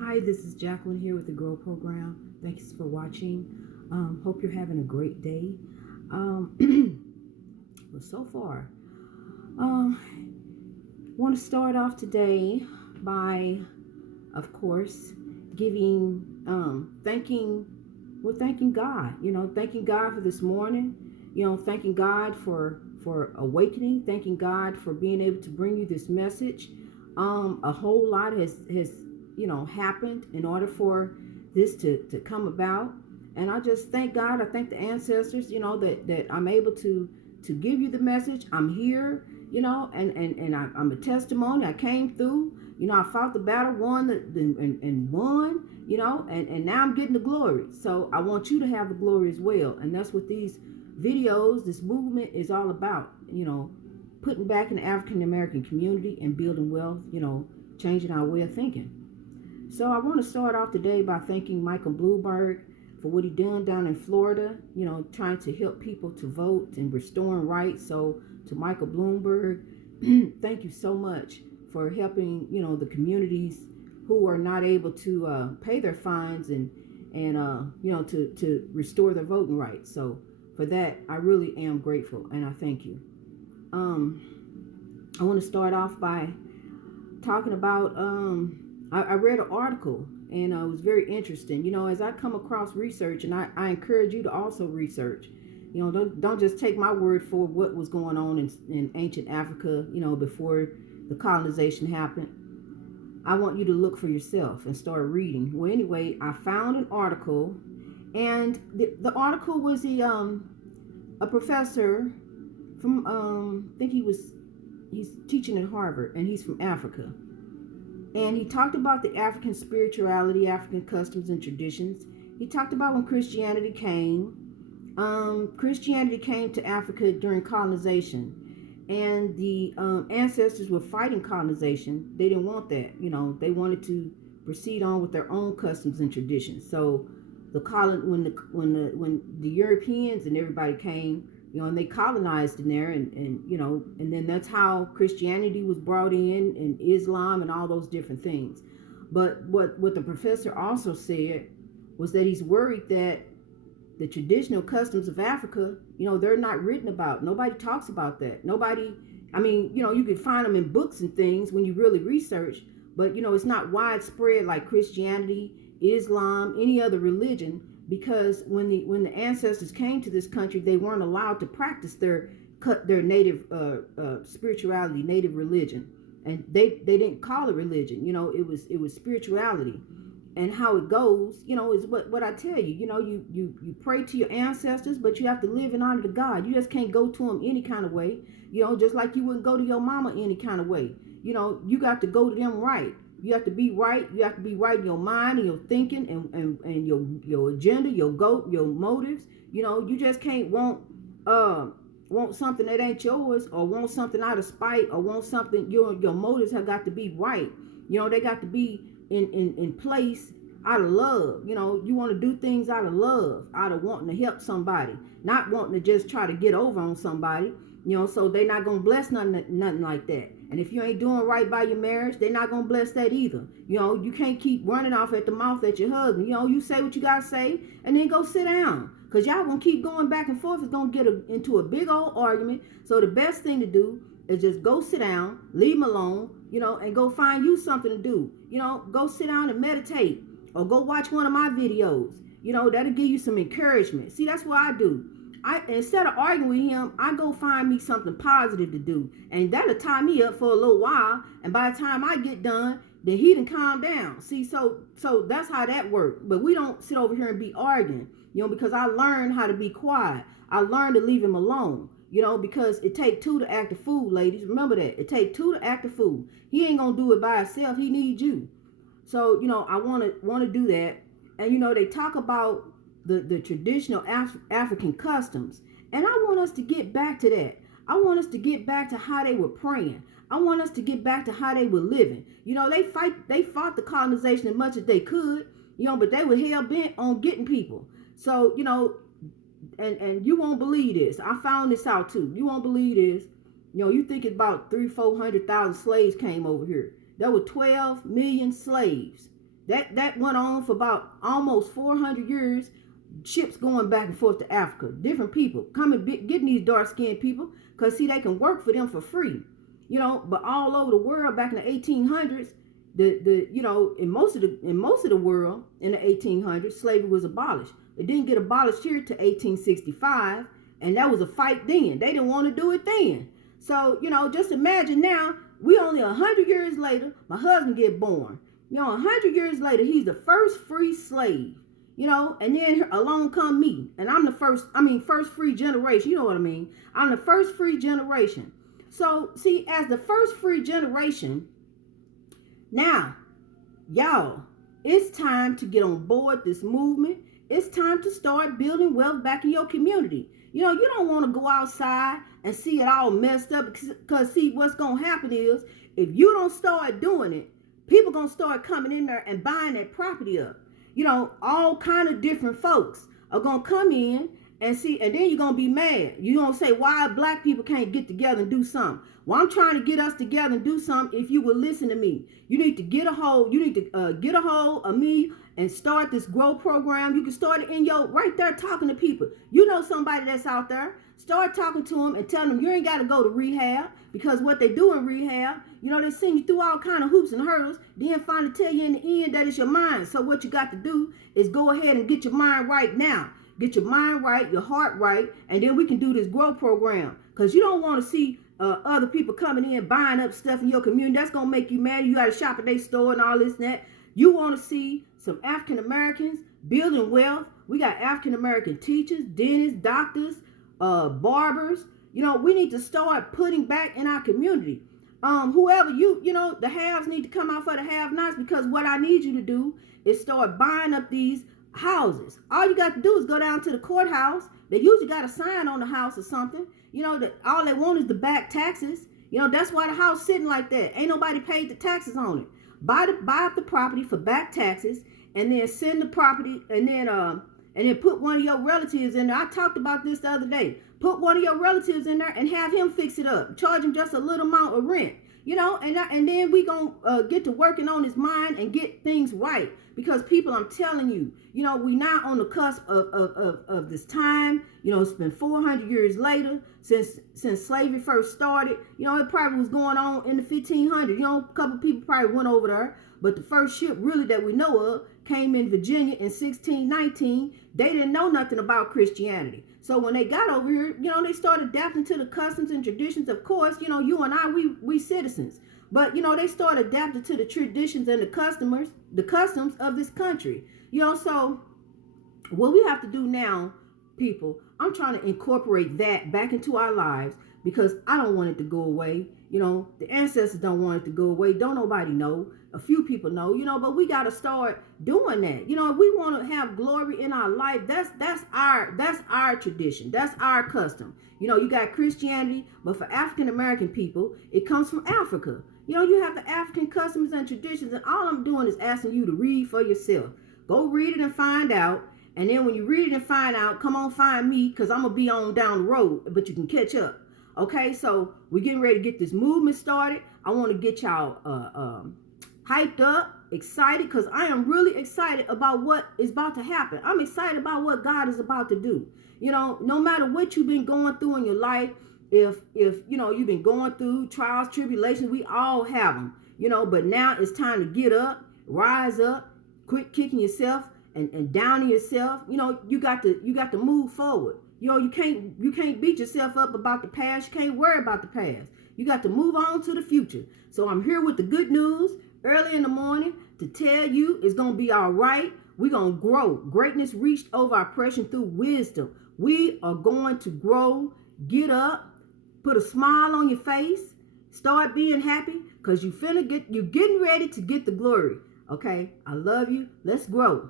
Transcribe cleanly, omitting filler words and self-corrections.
Hi, this is Jacqueline here with the Grow Program. Thanks for watching. Hope you're having a great day. Well, so far, um, want to start off today by, of course, giving, thanking, we're thanking God. Thanking God for this morning. Thanking God for awakening. Thanking God for being able to bring you this message. A whole lot has happened in order for this to come about, and I just thank God. I thank the ancestors. That I'm able to give you the message. I'm here. I'm a testimony. I came through. I fought the battle, won and won. And now I'm getting the glory. So I want you to have the glory as well, and that's what these videos, this movement is all about. Putting back in the African American community and building wealth. Changing our way of thinking. So I want to start off today by thanking Michael Bloomberg for what he done down in Florida, trying to help people to vote and restoring rights. So to Michael Bloomberg, thank you so much for helping, the communities who are not able to pay their fines and to restore their voting rights. So for that, I really am grateful and I thank you. Um, I want to start off by talking about I read an article and it was very interesting. As I come across research, and I encourage you to also research. Don't just take my word for what was going on in ancient Africa, before the colonization happened. I want you to look for yourself and start reading. Well, anyway, I found an article, and the article was a professor from I think he's teaching at Harvard, and he's from Africa. And he talked about the African spirituality, African customs and traditions. He talked about when Christianity came. Christianity came to Africa during colonization, and the ancestors were fighting colonization. They didn't want that. They wanted to proceed on with their own customs and traditions. So when the Europeans and everybody came, and they colonized in there, and then that's how Christianity was brought in, and Islam and all those different things. But what the professor also said was that he's worried that the traditional customs of Africa, they're not written about. Nobody talks about that. Nobody, I mean, you can find them in books and things when you really research, but it's not widespread like Christianity, Islam, any other religion, because when the ancestors came to this country, they weren't allowed to practice their native spirituality, native religion, and they didn't call it religion. It was spirituality. And how it goes, is what I tell you. You pray to your ancestors, but you have to live in honor to God. You just can't go to them any kind of way. Just like you wouldn't go to your mama any kind of way. You got to go to them right. You have to be right. You have to be right in your mind and your thinking and your agenda, your motives. You just can't want something that ain't yours, or want something out of spite, or want something. Your motives have got to be right. They got to be in place out of love. You want to do things out of love, out of wanting to help somebody, not wanting to just try to get over on somebody. So they're not gonna bless nothing like that. And if you ain't doing right by your marriage, they're not gonna bless that either. You can't keep running off at the mouth at your husband. You say what you gotta say, and then go sit down, because y'all gonna keep going back and forth. It's gonna get into a big old argument. So the best thing to do is just go sit down, leave them alone, and go find you something to do. Go sit down and meditate, or go watch one of my videos. That'll give you some encouragement. See, that's what I do. Instead of arguing with him, I go find me something positive to do, and that'll tie me up for a little while. And by the time I get done, then he done calm down. See, so that's how that works. But we don't sit over here and be arguing, because I learned how to be quiet. I learned to leave him alone. Because it take two to act a fool, ladies. Remember that. It take two to act a fool. He ain't gonna do it by himself. He needs you. So, I want to do that. And, they talk about the traditional African customs. And I want us to get back to that. I want us to get back to how they were praying. I want us to get back to how they were living. They fought the colonization as much as they could, but they were hell bent on getting people. So, and you won't believe this. I found this out too. You won't believe this. You think about 300,000-400,000 slaves came over here. There were 12 million slaves. That went on for about almost 400 years. Ships going back and forth to Africa. Different people coming, getting these dark-skinned people, because see, they can work for them for free. But all over the world back in the 1800s, in most of the world in the 1800s, slavery was abolished. It didn't get abolished here to 1865, and that was a fight then. They didn't want to do it then. So, just imagine now, we only 100 years later, my husband get born. 100 years later, he's the first free slave. And then along come me, and I'm the first free generation. You know what I mean? I'm the first free generation. So, see, as the first free generation, now, y'all, it's time to get on board this movement. It's time to start building wealth back in your community. You don't want to go outside and see it all messed up, because see, what's going to happen is, if you don't start doing it, people going to start coming in there and buying that property up. All kind of different folks are going to come in and see, and then you're going to be mad. You're going to say, why black people can't get together and do something? Well, I'm trying to get us together and do something. If you will listen to me, you need to get a hold of me and start this grow program. You can start it right there talking to people. Somebody that's out there. Start talking to them and tell them you ain't got to go to rehab, because what they do in rehab, they send you through all kind of hoops and hurdles, then finally tell you in the end that it's your mind. So what you got to do is go ahead and get your mind right now. Get your mind right, your heart right, and then we can do this grow program. Because you don't want to see other people coming in buying up stuff in your community. That's going to make you mad. You got to shop at their store and all this and that. You want to see some African Americans building wealth. We got African American teachers, dentists, doctors, barbers. We need to start putting back in our community. Whoever the haves need to come out for the have-nots, because what I need you to do is start buying up these houses. All you got to do is go down to the courthouse. They usually got a sign on the house or something. That all they want is the back taxes. That's why the house sitting like that. Ain't nobody paid the taxes on it. Buy up the property for back taxes, and then send the property, and then put one of your relatives in there. I talked about this the other day. Put one of your relatives in there and have him fix it up. Charge him just a little amount of rent. And then we gonna get to working on his mind and get things right. Because people, I'm telling you, we now on the cusp of this time. It's been 400 years later since slavery first started. It probably was going on in the 1500s. A couple people probably went over there. But the first ship really that we know of came in Virginia in 1619. They didn't know nothing about Christianity. So when they got over here, they started adapting to the customs and traditions. Of course, you and I, we citizens. But, they started adapting to the traditions and the customs of this country. So what we have to do now, people, I'm trying to incorporate that back into our lives, because I don't want it to go away. The ancestors don't want it to go away. Don't nobody know. A few people know, but we got to start doing that. If we want to have glory in our life, that's our tradition. That's our custom. You got Christianity, but for African American people, it comes from Africa. You have the African customs and traditions, and all I'm doing is asking you to read for yourself. Go read it and find out. And then when you read it and find out, come on, find me, because I'm going to be on down the road, but you can catch up. Okay, so we're getting ready to get this movement started. I want to get y'all hyped up, excited, because I am really excited about what is about to happen. I'm excited about what God is about to do. No matter what you've been going through in your life, if you've been going through trials, tribulations, we all have them. But now it's time to get up, rise up, quit kicking yourself and downing yourself. You got to move forward. You can't beat yourself up about the past. You can't worry about the past. You got to move on to the future. So I'm here with the good news early in the morning to tell you it's going to be all right. We're going to grow. Greatness reached over oppression through wisdom. We are going to grow. Get up. Put a smile on your face. Start being happy, because you're getting ready to get the glory. Okay? I love you. Let's grow.